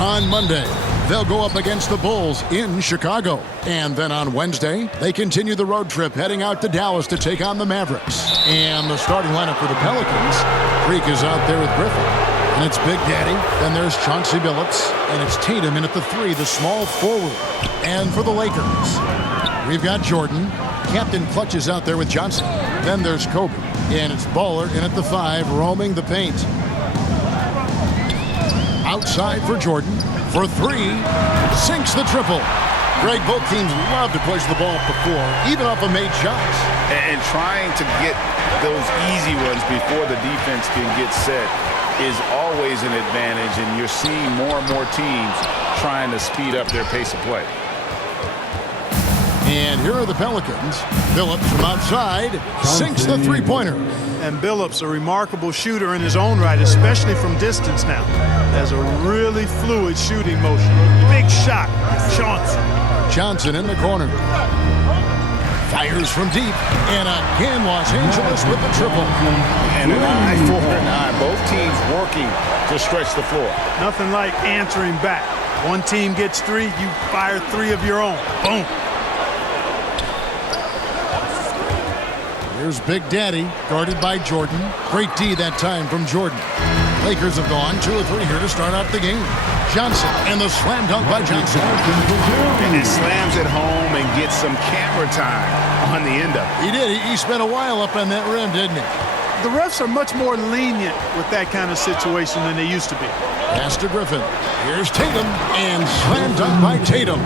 On Monday, they'll go up against the Bulls in Chicago. And then on Wednesday, they continue the road trip heading out to Dallas to take on the Mavericks. And the starting lineup for the Pelicans, Freak is out there with Griffin. And it's Big Daddy. Then there's Chauncey Billups. And it's Tatum in at the 3, the small forward. And for the Lakers, we've got Jordan. Captain Clutch is out there with Johnson. Then there's Kobe. And it's Baller in at the 5, roaming the paint. Outside for Jordan. For 3, sinks the triple. Greg, both teams love to push the ball up the floor, even off of made shots. And trying to get those easy ones before the defense can get set is always an advantage, and you're seeing more and more teams trying to speed up their pace of play. And here are the Pelicans. Billups from outside sinks the three-pointer. And Billups, a remarkable shooter in his own right, especially from distance now. Has a really fluid shooting motion. Big shot, Johnson. Johnson in the corner. Fires from deep. And again, Los Angeles with the triple. And an eye for an eye. Both teams working to stretch the floor. Nothing like answering back. One team gets 3, you fire 3 of your own. Boom. Here's Big Daddy, guarded by Jordan. Great D that time from Jordan. Lakers have gone 2 or 3 here to start out the game. Johnson, and the slam dunk by Johnson. And he slams it home and gets some camera time on the end of it. He did. He spent a while up on that rim, didn't he? The refs are much more lenient with that kind of situation than they used to be. Pass to Griffin. Here's Tatum, and slam dunk by Tatum.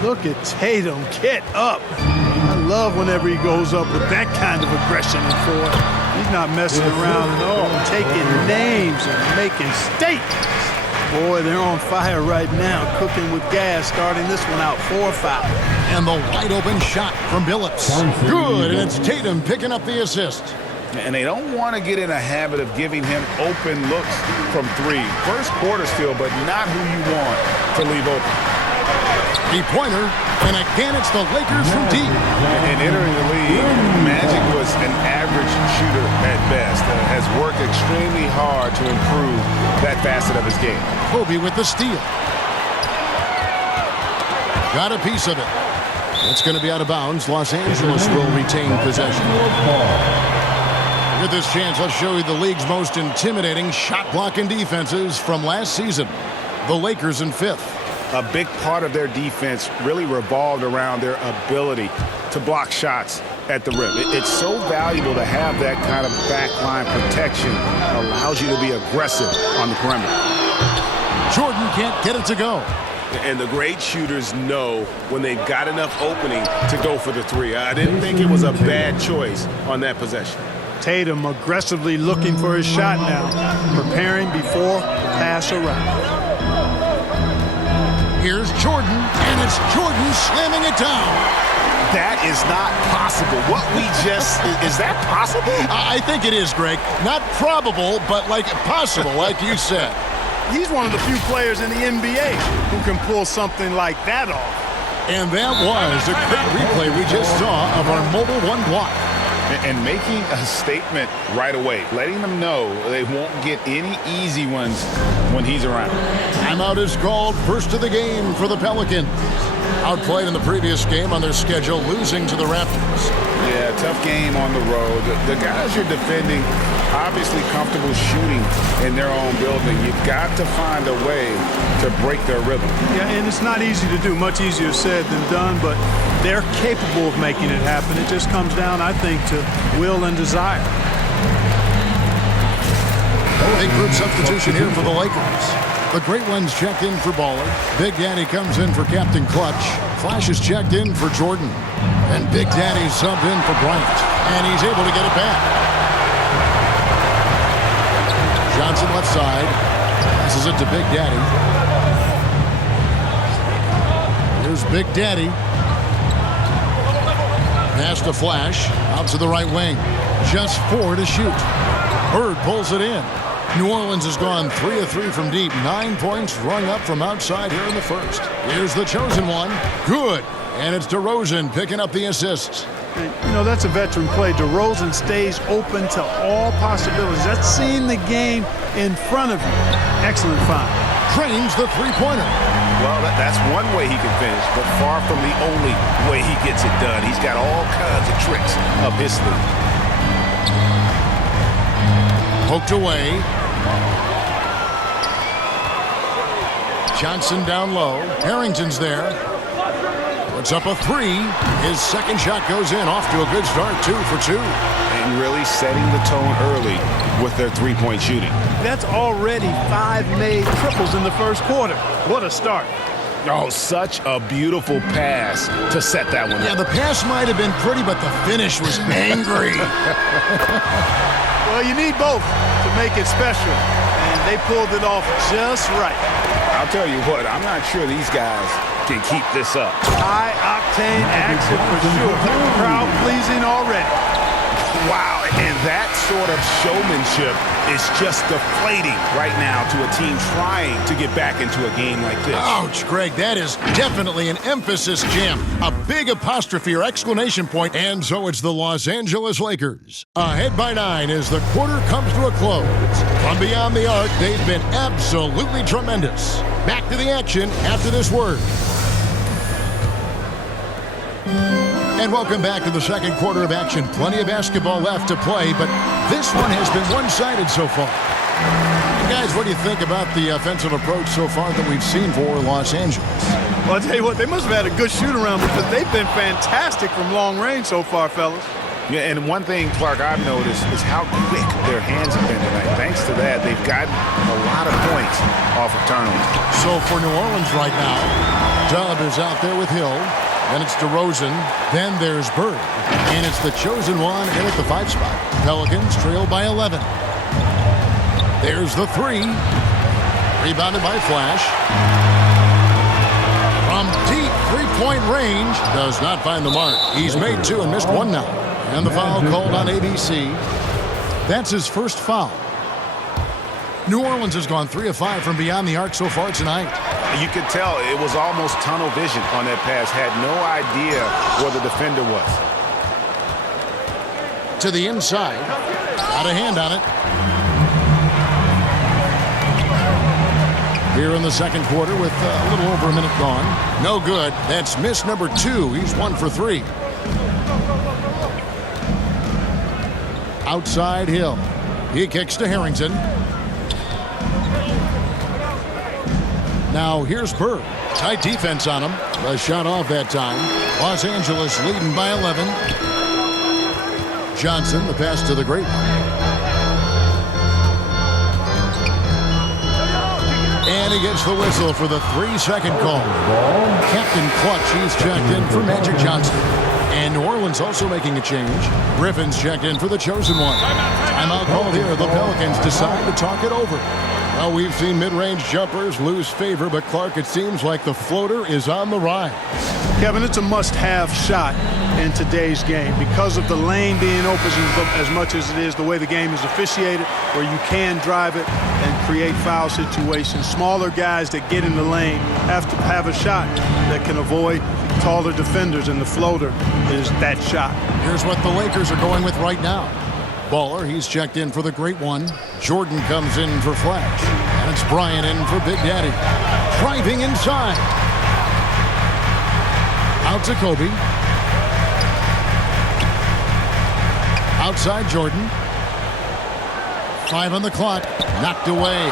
Look at Tatum. Get up. I love whenever he goes up with that kind of aggression and force. He's not messing around at all. Taking names and making statements. Boy, they're on fire right now, cooking with gas, starting this one out 4-4. And the wide open shot from Billups. Good, and it's Tatum picking up the assist. And they don't want to get in a habit of giving him open looks from 3. First quarter still, but not who you want to leave open. Three-pointer, and again it's the Lakers from deep. And entering the league, Magic was an average shooter at best. Has worked extremely hard to improve that facet of his game. Kobe with the steal. Got a piece of it. It's going to be out of bounds. Los Angeles will retain possession. With this chance, let's show you the league's most intimidating shot-blocking defenses from last season. The Lakers in 5th. A big part of their defense really revolved around their ability to block shots at the rim. It's so valuable to have that kind of backline protection. It allows you to be aggressive on the perimeter. Jordan can't get it to go. And the great shooters know when they've got enough opening to go for the 3. I didn't think it was a bad choice on that possession. Tatum aggressively looking for his shot now, preparing before the pass around. Here's Jordan, and it's Jordan slamming it down. That is not possible. What we just, is that possible? I think it is, Greg. Not probable, but like possible, like you said. He's one of the few players in the NBA who can pull something like that off. And that was a great replay we just saw of our Mobile 1 block. And making a statement right away, letting them know they won't get any easy ones when he's around. Timeout is called, first of the game for the Pelicans. Outplayed in the previous game on their schedule, losing to the Raptors. Yeah, tough game on the road. The guys you're defending, obviously comfortable shooting in their own building. You've got to find a way to break their rhythm. Yeah, and it's not easy to do. Much easier said than done, but they're capable of making it happen. It just comes down, I think, to will and desire. Big group substitution here for the Lakers. The great ones checked in for Baller. Big Daddy comes in for Captain Clutch. Flash is checked in for Jordan. And Big Daddy subbed in for Bryant. And he's able to get it back. Johnson left side. Passes it to Big Daddy. Here's Big Daddy. Pass to Flash. Out to the right wing. Just 4 to shoot. Bird pulls it in. New Orleans has gone 3 of 3 from deep. 9 points rung up from outside here in the first. Here's the chosen one. Good. And it's DeRozan picking up the assists. You know, that's a veteran play. DeRozan stays open to all possibilities. That's seeing the game in front of you. Excellent find. drains the three-pointer. Well, that's one way he can finish, but far from the only way he gets it done. He's got all kinds of tricks up his sleeve. Poked away. Johnson down low. Harrington's there. Puts up a three. His second shot goes in. Off to a good start, 2 for 2. And really setting the tone early with their three-point shooting. That's already 5 made triples in the first quarter. What a start. Oh, such a beautiful pass to set that one Yeah, up. the pass might have been pretty, but the finish was angry. Well, you need both to make it special, and they pulled it off just right. I'll tell you what, I'm not sure these guys can keep this up. High-octane action for sure. Crowd pleasing already. Wow, and that sort of showmanship is just deflating right now to a team trying to get back into a game like this. Ouch, Greg, that is definitely an emphasis jam. A big apostrophe or exclamation point, and so it's the Los Angeles Lakers. Ahead by 9 as the quarter comes to a close. From beyond the arc, they've been absolutely tremendous. Back to the action after this word. And welcome back to the second quarter of action. Plenty of basketball left to play, but this one has been one-sided so far. Guys, what do you think about the offensive approach so far that we've seen for Los Angeles? Well, I'll tell you what, they must have had a good shoot-around because they've been fantastic from long range so far, fellas. Yeah, and one thing, Clark, I've noticed is how quick their hands have been tonight. Thanks to that, they've gotten a lot of points off of turnovers. So for New Orleans right now, Dub is out there with Hill. Then it's DeRozan. Then there's Bird. And it's the chosen one in at the 5 spot. Pelicans trail by 11. There's the 3. Rebounded by Flash. From deep three-point range. Does not find the mark. He's made 2 and missed 1 now. And the foul called on ABC. That's his first foul. New Orleans has gone 3 of 5 from beyond the arc so far tonight. You could tell it was almost tunnel vision on that pass. Had no idea where the defender was. To the inside. Got a hand on it. Here in the second quarter with a little over a minute gone. No good. That's miss number 2. He's 1 for 3. Outside Hill. He kicks to Harrington. Now here's Bird. Tight defense on him. A shot off that time. Los Angeles leading by 11. Johnson, the pass to the great one. And he gets the whistle for the 3-second call. Captain Clutch, he's checked in for Magic Johnson. And New Orleans also making a change. Griffin's checked in for the chosen one. Timeout called here. The Pelicans decide to talk it over. Well, we've seen mid-range jumpers lose favor, but Clark, it seems like the floater is on the rise. Kevin, it's a must-have shot in today's game because of the lane being open as much as it is, the way the game is officiated, where you can drive it and create foul situations. Smaller guys that get in the lane have to have a shot that can avoid taller defenders, and the floater is that shot. Here's what the Lakers are going with right now. Baller, he's checked in for the great one. Jordan comes in for Flash. And it's Bryant in for Big Daddy. Driving inside. Out to Kobe. Outside Jordan. 5 on the clock. Knocked away.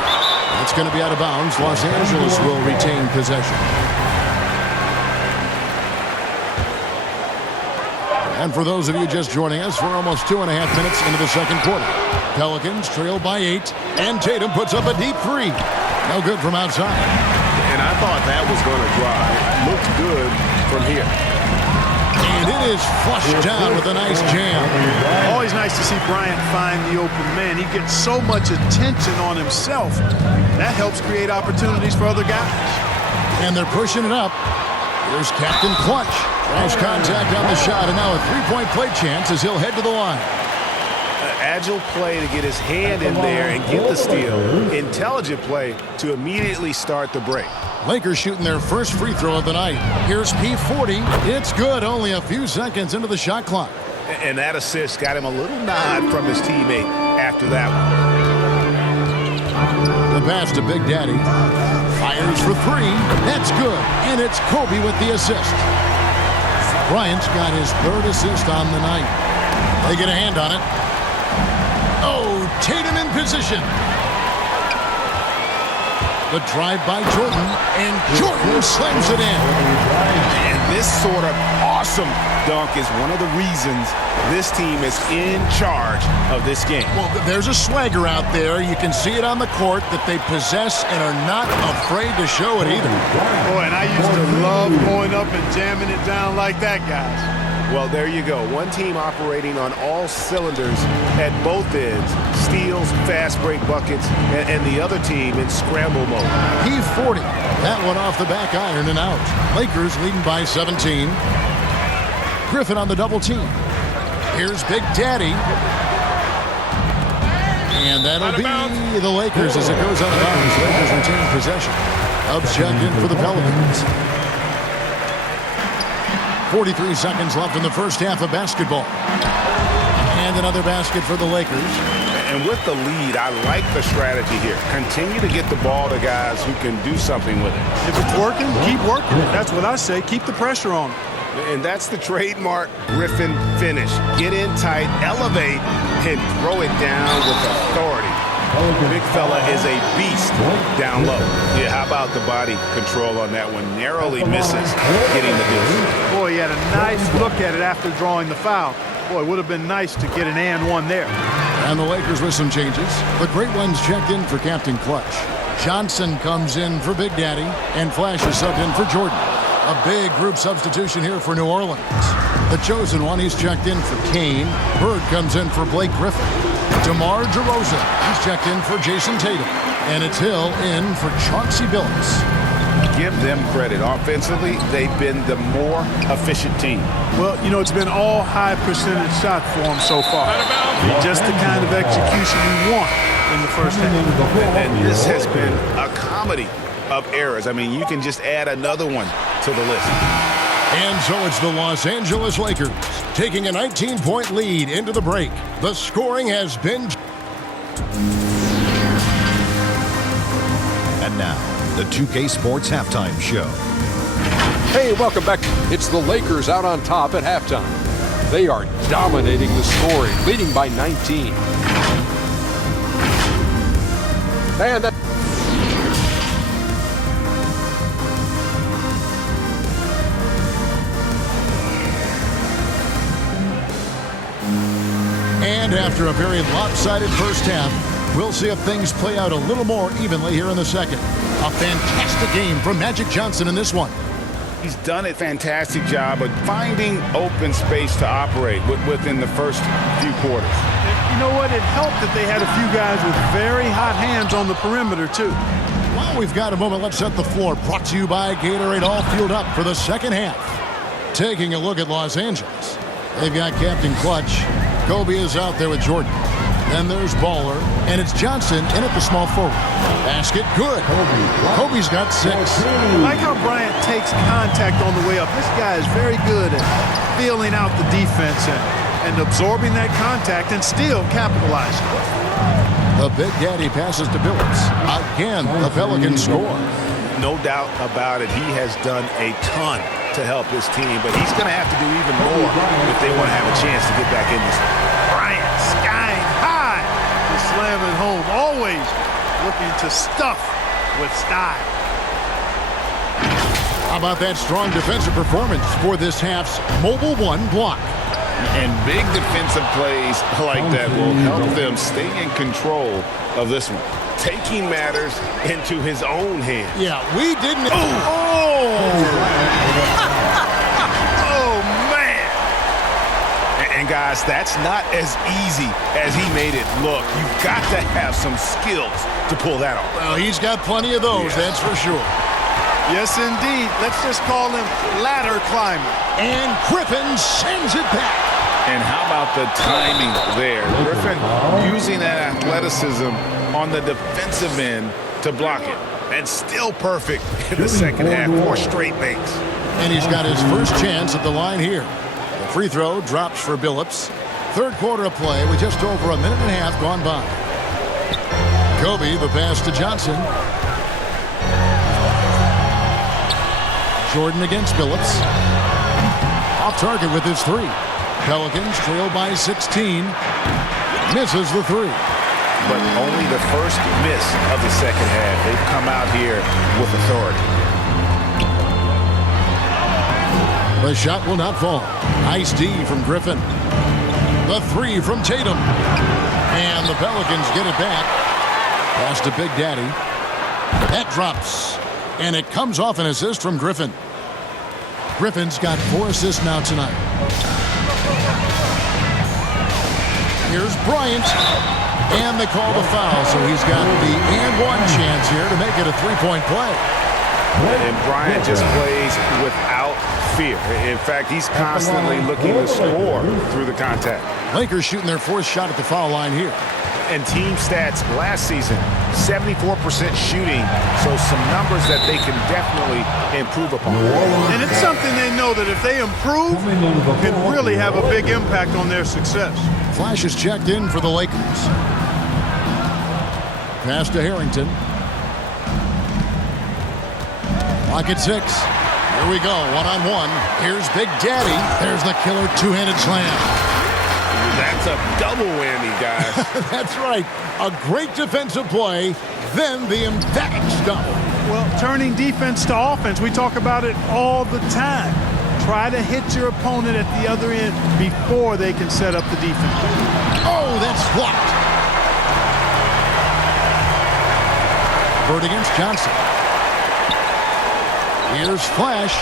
It's going to be out of bounds. Los Angeles will retain possession. And for those of you just joining us, we're almost 2.5 minutes into the second quarter. Pelicans trail by 8, and Tatum puts up a deep 3. No good from outside. And I thought that was going to drive. It looked good from here. And it is flushed down with a nice jam. Always nice to see Bryant find the open man. He gets so much attention on himself. That helps create opportunities for other guys. And they're pushing it up. Here's Captain Clutch. Draws contact on the shot, and now a three-point play chance as he'll head to the line. Agile play to get his hand in there and get the steal. Intelligent play to immediately start the break. Lakers shooting their first free throw of the night. Here's P40. It's good, only a few seconds into the shot clock. And that assist got him a little nod from his teammate after that one. The pass to Big Daddy. three. That's good. And it's Kobe with the assist. Bryant's got his third assist on the night. They get a hand on it. Oh, Tatum in position. The drive by Jordan, and Jordan slams it in. And this sort of awesome dunk is one of the reasons this team is in charge of this game. Well, there's a swagger out there. You can see it on the court that they possess and are not afraid to show it either. Boy, and I used to love going up and jamming it down like that, guys. Well, there you go. One team operating on all cylinders at both ends. Steals, fast break buckets, and the other team in scramble mode. P40. That one off the back iron and out. Lakers leading by 17. Griffin on the double team. Here's Big Daddy. And that'll be the Lakers as it goes out of bounds. Lakers retain possession. Dubs checked in for the Pelicans. 43 seconds left in the first half of basketball. And another basket for the Lakers. And with the lead, I like the strategy here. Continue to get the ball to guys who can do something with it. If it's working, keep working it. That's what I say. Keep the pressure on. And that's the trademark Griffin finish. Get in tight, elevate, and throw it down with authority. Big fella is a beast down low. Yeah, how about the body control on that one? Narrowly misses getting the deuce. Boy, he had a nice look at it after drawing the foul. Boy, it would have been nice to get an and one there. And the Lakers with some changes. The Great Ones checked in for Captain Clutch. Johnson comes in for Big Daddy, and Flash is subbed in for Jordan. A big group substitution here for New Orleans. The chosen one, he's checked in for Kane. Bird comes in for Blake Griffin. DeMar DeRozan, he's checked in for Jason Tatum. And it's Hill in for Chauncey Billups. Give them credit. Offensively, they've been the more efficient team. Well, you know, it's been all high percentage shot for them so far. Just the kind of execution we want in the first half. And this has been a comedy of errors. I mean, you can just add another one to the list. And so it's the Los Angeles Lakers taking a 19-point lead into the break. The scoring has been... And now, the 2K Sports Halftime Show. Hey, welcome back. It's the Lakers out on top at halftime. They are dominating the scoring, leading by 19. And that... And after a very lopsided first half, we'll see if things play out a little more evenly here in the second. A fantastic game from Magic Johnson in this one. He's done a fantastic job of finding open space to operate within the first few quarters. You know what? It helped that they had a few guys with very hot hands on the perimeter, too. While we've got a moment, let's set the floor. Brought to you by Gatorade, all fueled up for the second half. Taking a look at Los Angeles. They've got Captain Clutch. Kobe is out there with Jordan. Then there's Baller, and it's Johnson in at the small forward. Basket, good. Kobe's got 6. I like how Bryant takes contact on the way up. This guy is very good at feeling out the defense and absorbing that contact and still capitalizing. The Big Daddy passes to Billups. Again, the Pelicans score. No doubt about it. He has done a ton to help his team, but he's going to have to do even more if they want to have a chance to get back in this. Bryant skying high to slam it home. Always looking to stuff with style. How about that strong defensive performance for this half's Mobile One block? And big defensive plays like that will help them stay in control of this one. Taking matters into his own hands. Yeah, we didn't... Oh, man! And guys, that's not as easy as he made it look. You've got to have some skills to pull that off. Well, he's got plenty of those, that's for sure. Yes, indeed. Let's just call him ladder climber. And Griffin sends it back. And how about the timing there? Griffin using that athleticism on the defensive end to block it. And still perfect in the second half. 4 straight makes. And he's got his first chance at the line here. The free throw drops for Billups. Third quarter of play with just over a minute and a half gone by. Kobe, the pass to Johnson. Jordan against Billups. Off target with his three. Pelicans trail by 16. Misses the three. But only the first miss of the second half. They've come out here with authority. The shot will not fall. Nice D from Griffin. The three from Tatum. And the Pelicans get it back. Pass to Big Daddy. That drops. And it comes off an assist from Griffin. Griffin's got 4 assists now tonight. Here's Bryant. And they call the foul, so he's got the and-one chance here to make it a three-point play. And Bryant just plays without fear. In fact, he's constantly looking to score through the contact. Lakers shooting their 4th shot at the foul line here. And team stats last season, 74% shooting, so some numbers that they can definitely improve upon. And it's something they know that if they improve, can really have a big impact on their success. Flash is checked in for the Lakers. Pass to Harrington. Clock at 6. Here we go, one-on-one. Here's Big Daddy. There's the killer two-handed slam. That's a double whammy, guys. That's right. A great defensive play, then the emphatic stuff. Well, turning defense to offense, we talk about it all the time. Try to hit your opponent at the other end before they can set up the defense. Oh, that's blocked. Bird against Johnson. Here's Flash.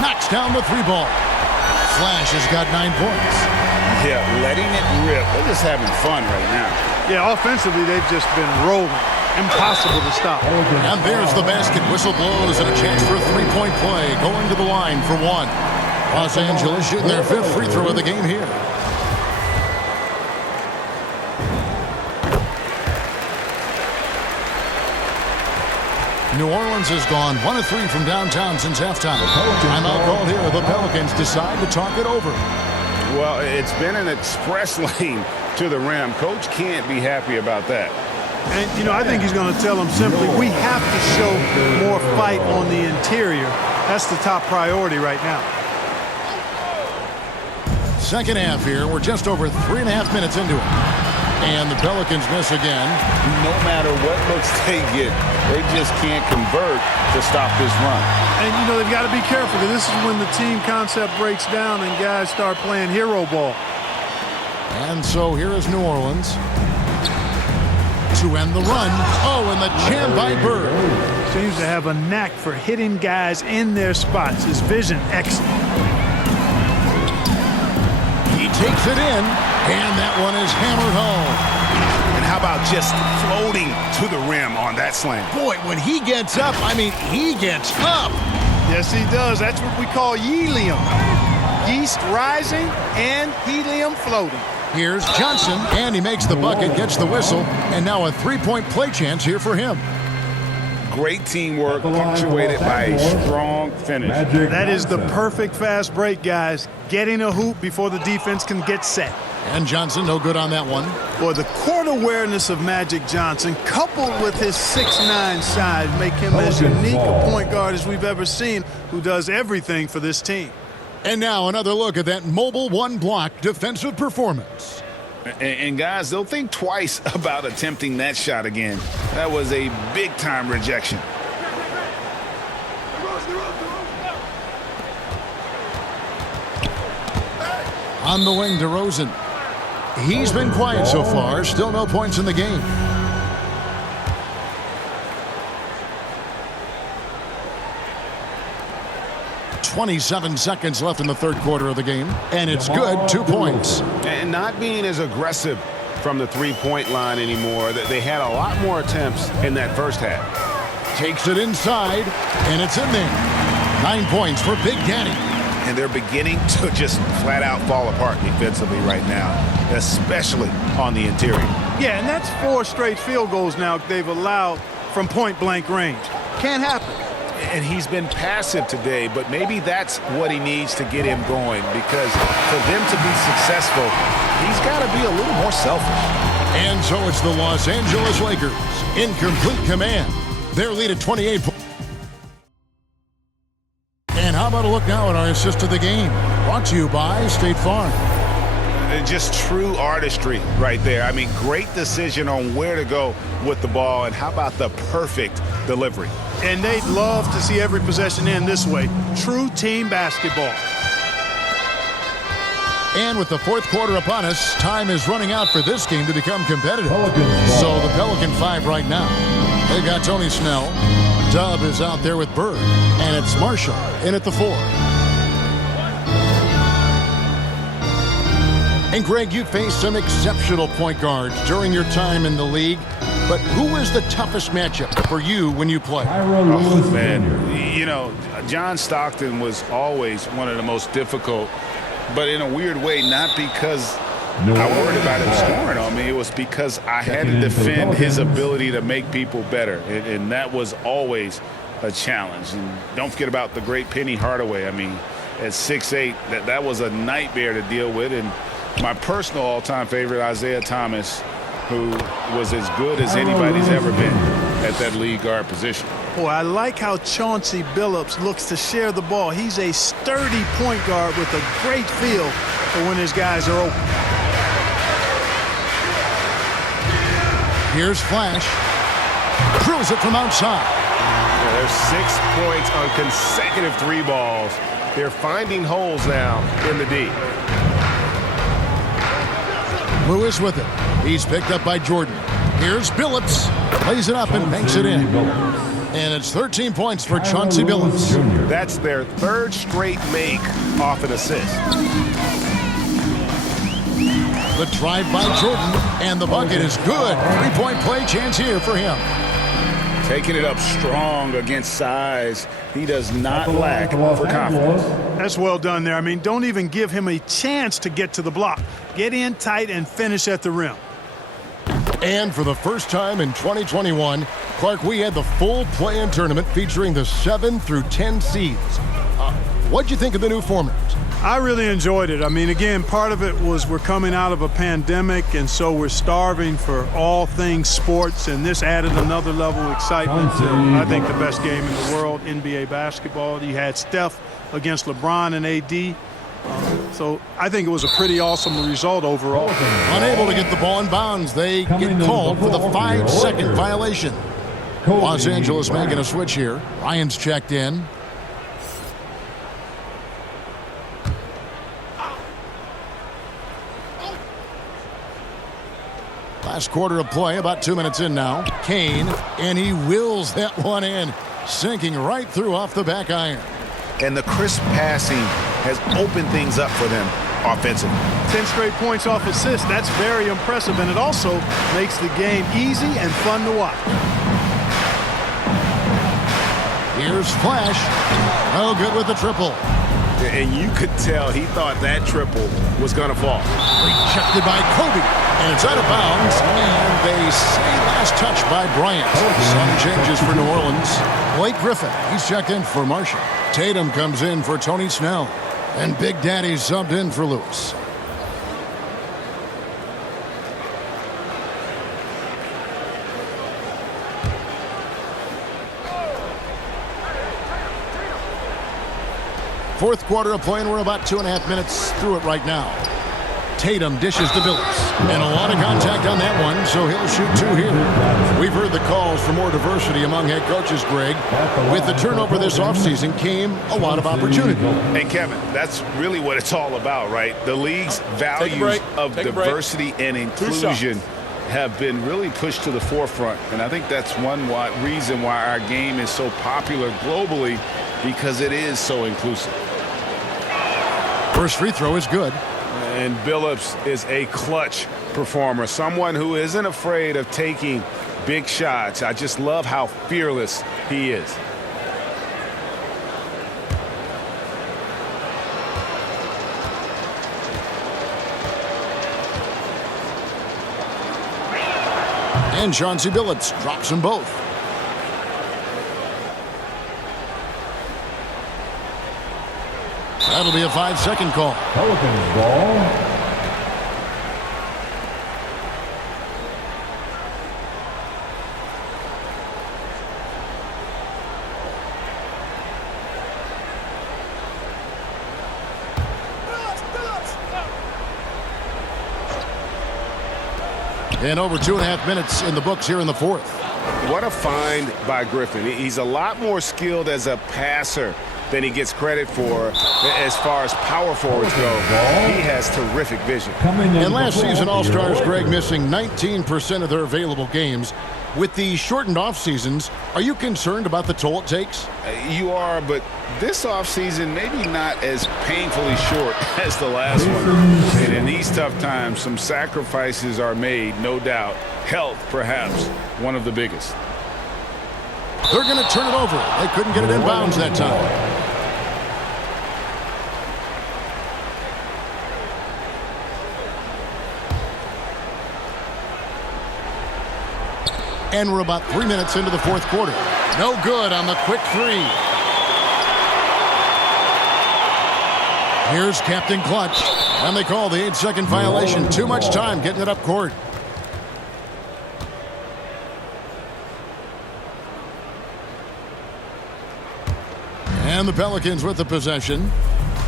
Knocks down the 3 ball. Flash has got 9 points. Yeah, letting it rip. They're just having fun right now. Yeah, offensively, they've just been rolling. Impossible to stop. And there's the basket. Whistle blows and a chance for a 3-point play. Going to the line for 1. Los Angeles shooting their 5th free throw of the game here. New Orleans has gone 1 of 3 from downtown since halftime. Timeout called here. The Pelicans decide to talk it over. Well, it's been an express lane to the rim. Coach can't be happy about that. And, you know, I think he's going to tell them simply, we have to show more fight on the interior. That's the top priority right now. Second half here. We're just over 3.5 minutes into it. And the Pelicans miss again. No matter what looks they get, they just can't convert to stop this run. And, you know, they've got to be careful because this is when the team concept breaks down and guys start playing hero ball. And so here is New Orleans to end the run. Oh, and the jam by Bird. Seems to have a knack for hitting guys in their spots. His vision excellent. He takes it in, and that one is hammered home. And how about just floating to the rim on that slam? Boy, when he gets up, I mean, he gets up. Yes, he does. That's what we call helium. Yeast rising and helium floating. Here's Johnson, and he makes the bucket, gets the whistle, and now a 3-point play chance here for him. Great teamwork, punctuated by a strong finish. That is the perfect fast break, guys. Getting a hoop before the defense can get set. And Johnson, no good on that one. Boy, the court awareness of Magic Johnson, coupled with his 6'9" size, make him as unique a point guard as we've ever seen, who does everything for this team. And now another look at that mobile one-block defensive performance. And guys, they'll think twice about attempting that shot again. That was a big-time rejection. On the wing, DeRozan. He's been quiet so far. Still no points in the game. .27 seconds left in the third quarter of the game. And it's good. 2 points. And not being as aggressive from the three-point line anymore. They had a lot more attempts in that first half. Takes it inside, and it's in there. 9 points for Big Daddy. And they're beginning to just flat-out fall apart defensively right now, especially on the interior. Yeah, and that's 4 straight field goals now they've allowed from point-blank range. Can't happen. And he's been passive today, but maybe that's what he needs to get him going, because for them to be successful, he's got to be a little more selfish. And so it's the Los Angeles Lakers in complete command. Their lead at 28 points. And How about a look now at our assist of the game? Brought to you by State Farm. And just true artistry right there. I mean, great decision on where to go with the ball, and how about the perfect delivery? And they'd love to see every possession end this way. True team basketball. And with the fourth quarter upon us, time is running out for this game to become competitive. So the Pelican 5 right now. They've got Tony Snell. Dub is out there with Bird. And it's Marshall in at the 4. And Greg, you faced some exceptional point guards during your time in the league. But who was the toughest matchup for you when you played? Oh, man. You know, John Stockton was always one of the most difficult, but in a weird way, not because I worried about him scoring on me. It was because I had to defend his ability to make people better, and that was always a challenge. And don't forget about the great Penny Hardaway. I mean, at 6'8", that was a nightmare to deal with. And my personal all-time favorite, Isaiah Thomas, who was as good as anybody's ever been at that lead guard position. Boy, I like how Chauncey Billups looks to share the ball. He's a sturdy point guard with a great feel for when his guys are open. Here's Flash. Drills it from outside. Yeah, there's 6 points on consecutive 3 balls. They're finding holes now in the D. Lewis with it. He's picked up by Jordan. Here's Billups. Plays it up and makes it in. And it's 13 points for Chauncey Billups. That's their 3rd straight make off an assist. The drive by Jordan, and the bucket is good. 3-point play chance here for him. Taking it up strong against size. He does not lack for confidence. That's well done there. I mean, don't even give him a chance to get to the block. Get in tight and finish at the rim. And for the first time in 2021, Clark, we had the full play-in tournament featuring the 7 through 10 seeds. What'd you think of the new format? I really enjoyed it. I mean, again, part of it was we're coming out of a pandemic, and so we're starving for all things sports, and this added another level of excitement to, I think, the best game in the world, NBA basketball. You had Steph against LeBron and AD. So I think it was a pretty awesome result overall. Unable to get the ball in bounds, they get called for the 5-second violation. Los Angeles making a switch here. Ryan's checked in. Last quarter of play, about 2 minutes in now. Kane, and he wills that one in, sinking right through off the back iron. And the crisp passing has opened things up for them offensively. 10 straight points off assists. That's very impressive, and it also makes the game easy and fun to watch. Here's Flash. Oh, good with the triple. And you could tell he thought that triple was going to fall. Rejected by Kobe. And it's out of bounds. And they say last touch by Bryant. Some changes for New Orleans. Blake Griffin, he's checked in for Marshall. Tatum comes in for Tony Snell. And Big Daddy subbed in for Lewis. Fourth quarter of play, and we're about 2.5 minutes through it right now. Tatum dishes to Billups. And a lot of contact on that one, so he'll shoot 2 here. We've heard the calls for more diversity among head coaches, Greg. With the turnover this offseason came a lot of opportunity. Hey, Kevin, that's really what it's all about, right? The league's values of diversity and inclusion have been really pushed to the forefront. And I think that's one reason why our game is so popular globally, because it is so inclusive. First free throw is good. And Billups is a clutch performer, someone who isn't afraid of taking big shots. I just love how fearless he is. And Chauncey Billups drops them both. That'll be a 5-second call. Pelicans ball. And over 2.5 minutes in the books here in the fourth. What a find by Griffin. He's a lot more skilled as a passer than he gets credit for as far as power forwards go. He has terrific vision. And last season, All-Stars, Greg, missing 19% of their available games. With the shortened off seasons, are you concerned about the toll it takes? You are, but this offseason maybe not as painfully short as the last one. And in these tough times, some sacrifices are made, no doubt. Health, perhaps, one of the biggest. They're going to turn it over. They couldn't get it in bounds that time. And we're about 3 minutes into the fourth quarter. No good on the quick three. Here's Captain Clutch. And they call the 8-second violation. Too much time getting it up court. And the Pelicans with the possession.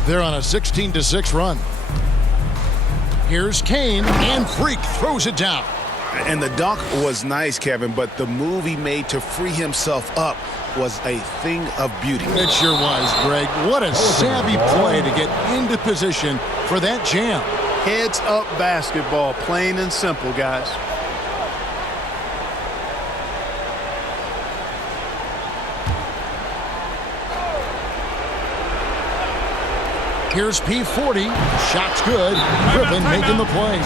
They're on a 16-6 run. Here's Kane, and Freak throws it down. And the dunk was nice, Kevin, but the move he made to free himself up was a thing of beauty. It sure was, Greg. What a savvy play to get into position for that jam. Heads up basketball, plain and simple, guys. Here's P40. Shot's good. Griffin making the play.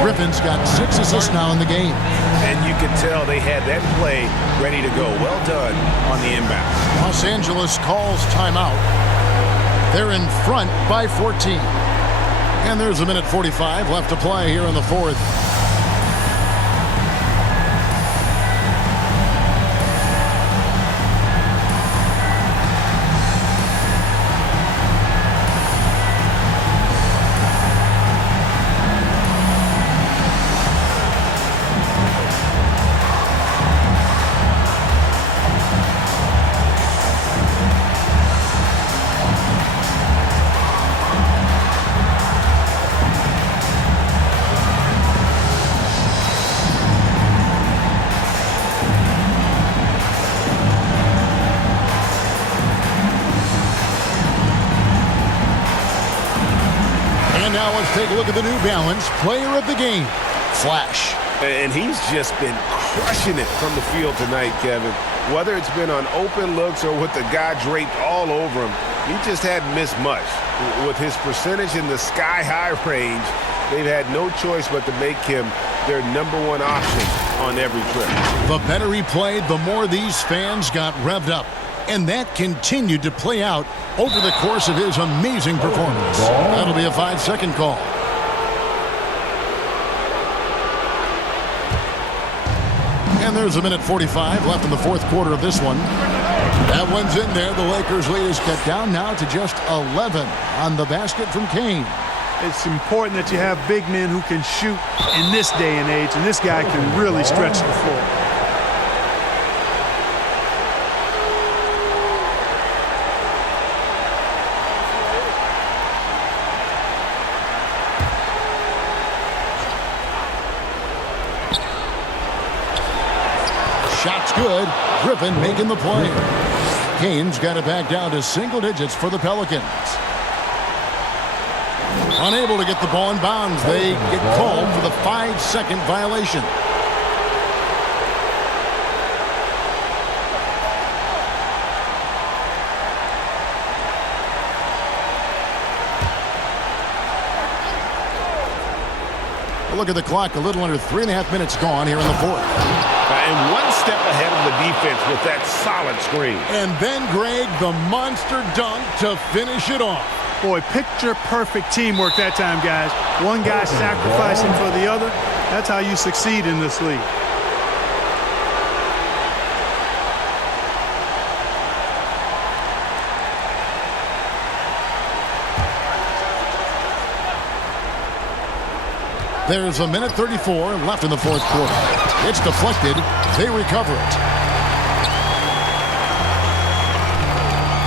Griffin's got 6 assists now in the game. And you could tell they had that play ready to go. Well done on the inbound. Los Angeles calls timeout. They're in front by 14. And there's a minute 45 left to play here in the fourth. Now let's take a look at the New Balance Player of the Game, Flash. And he's just been crushing it from the field tonight, Kevin. Whether it's been on open looks or with the guy draped all over him, he just hadn't missed much. With his percentage in the sky-high range, they've had no choice but to make him their #1 option on every trip. The better he played, the more these fans got revved up. And that continued to play out over the course of his amazing performance. That'll be a 5-second call. And there's a minute 45 left in the fourth quarter of this one. That one's in there. The Lakers lead is cut down now to just 11 on the basket from Kane. It's important that you have big men who can shoot in this day and age, and this guy can really stretch the floor. Shot's good. Griffin making the play. Kane's got it back down to single digits for the Pelicans. Unable to get the ball in bounds. They get called for the 5-second violation. Look at the clock. A little under 3.5 minutes gone here in the fourth. And one step ahead of the defense with that solid screen. And then, Greg, the monster dunk to finish it off. Boy, picture-perfect teamwork that time, guys. One guy sacrificing for the other. That's how you succeed in this league. There's a minute 34 left in the fourth quarter. It's deflected. They recover it.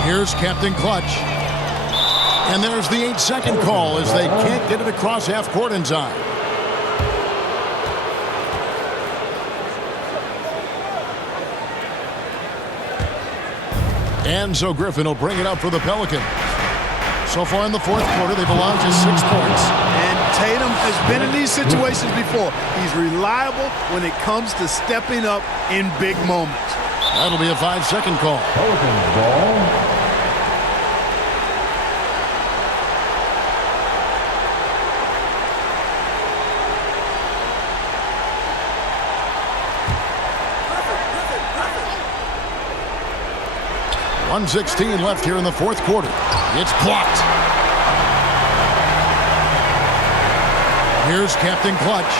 Here's Captain Clutch. And there's the 8-second call as they can't get it across half court in time. And so Griffin will bring it up for the Pelicans. So far in the fourth quarter, they've allowed just 6 points. And Tatum has been in these situations before. He's reliable when it comes to stepping up in big moments. That'll be a 5-second call. Pelicans ball. .116 left here in the fourth quarter. It's blocked. Here's Captain Clutch.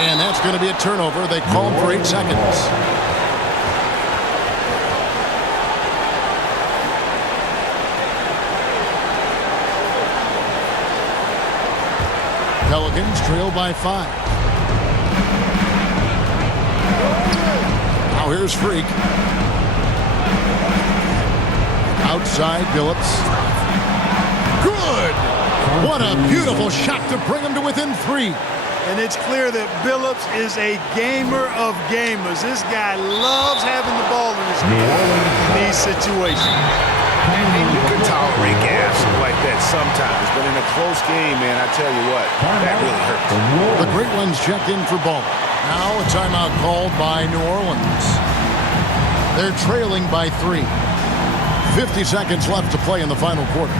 And that's going to be a turnover. They call him for 8 seconds. Pelicans trail by 5. Now here's Freak. Outside Billups. Good! What a beautiful shot to bring him to within 3. And it's clear that Billups is a gamer of gamers. This guy loves having the ball in his hand in these situations. And you can tolerate gas like that sometimes, but in a close game, man, I tell you what, that really hurts. The Great Ones check in for ball. Now a timeout called by New Orleans. They're trailing by 3. 50 seconds left to play in the final quarter.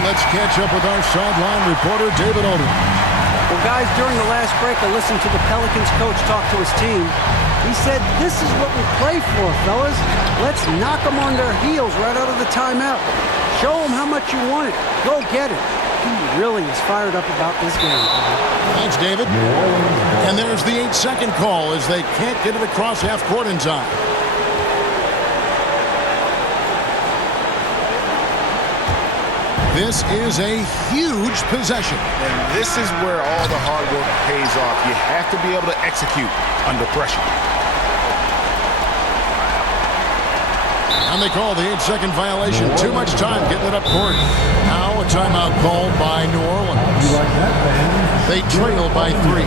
Let's catch up with our sideline reporter, David Aldridge. Well, guys, during the last break, I listened to the Pelicans coach talk to his team. He said, this is what we play for, fellas. Let's knock them on their heels right out of the timeout. Show them how much you want it. Go get it. He really is fired up about this game. Thanks, David. And there's the 8-second call as they can't get it across half court in time. This is a huge possession. And this is where all the hard work pays off. You have to be able to execute under pressure. And they call the 8-second violation. Too much time getting it up court. Now a timeout called by New Orleans. They trail by 3.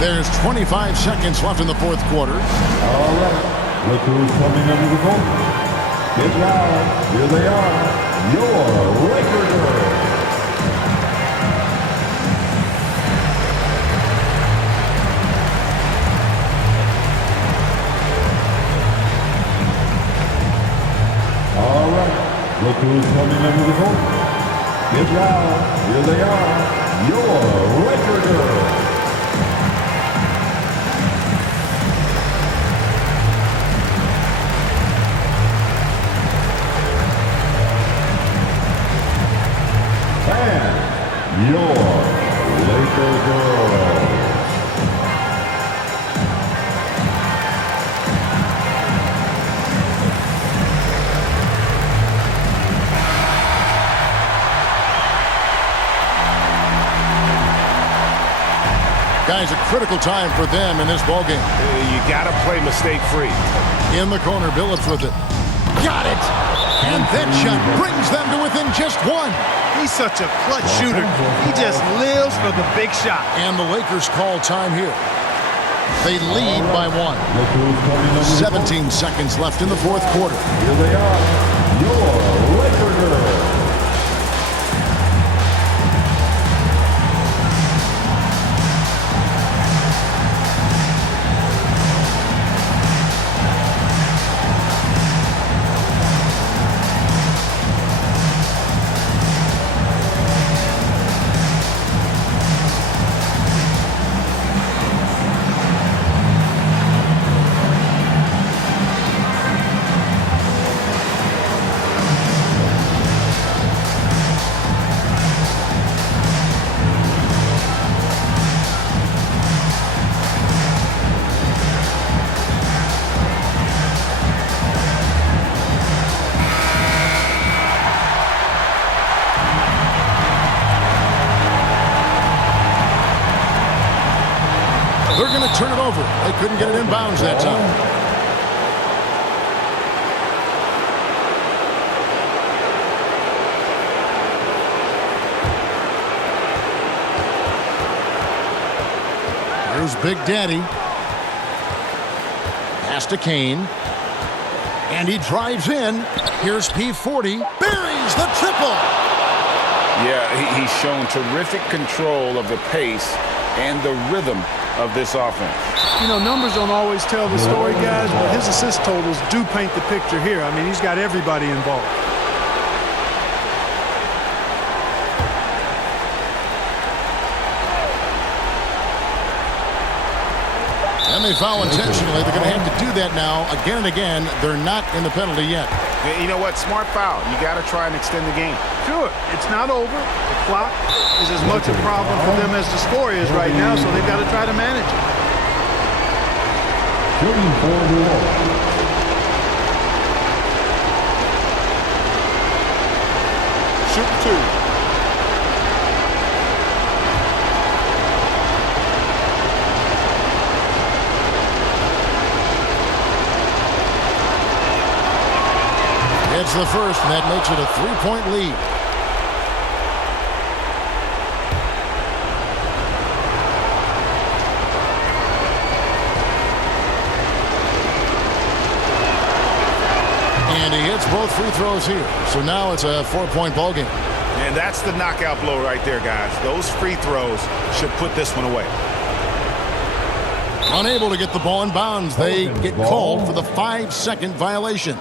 There's 25 seconds left in the fourth quarter. All right. Look who's coming under the goal. Get loud. Here they are. Your Laker girl. All right. Look who's coming under the goal. Get loud. Here they are. Your Laker girl. Your Laker girl. Guys, a critical time for them in this ballgame. You got to play mistake-free. In the corner, Billups with it. Got it! And that shot brings them to within just 1. He's such a clutch shooter. He just lives for the big shot. And the Lakers call time here. They lead by 1. 17 seconds left in the fourth quarter. Here they are. Your Laker girl. turn it over. They couldn't get it in bounds that time. Here's Big Daddy. Pass to Kane. And he drives in. Here's P40. Buries the triple. Yeah, he's shown terrific control of the pace and the rhythm of this offense. You know, numbers don't always tell the story, guys, but his assist totals do paint the picture here. I mean, he's got everybody involved. And they foul intentionally. They're going to have to do that now again and again. They're not in the penalty yet. You know what? Smart foul. You got to try and extend the game. Sure, it's not over. The clock is as much a problem for them as the score is right now, so they've got to try to manage it. Shooting for the wall. Shoot two. It's the first, and that makes it a 3-point lead. And he hits both free throws here. So now it's a 4-point ball game. And that's the knockout blow right there, guys. Those free throws should put this one away. Unable to get the ball in bounds. They get called for the 5-second violation.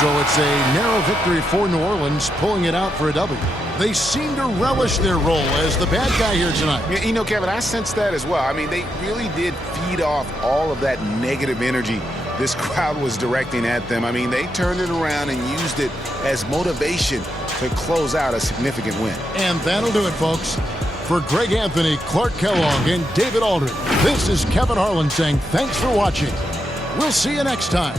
So it's a narrow victory for New Orleans, pulling it out for a W. They seem to relish their role as the bad guy here tonight. You know, Kevin, I sense that as well. I mean, they really did feed off all of that negative energy this crowd was directing at them. I mean, they turned it around and used it as motivation to close out a significant win. And that'll do it, folks. For Greg Anthony, Clark Kellogg, and David Aldridge, this is Kevin Harlan saying thanks for watching. We'll see you next time.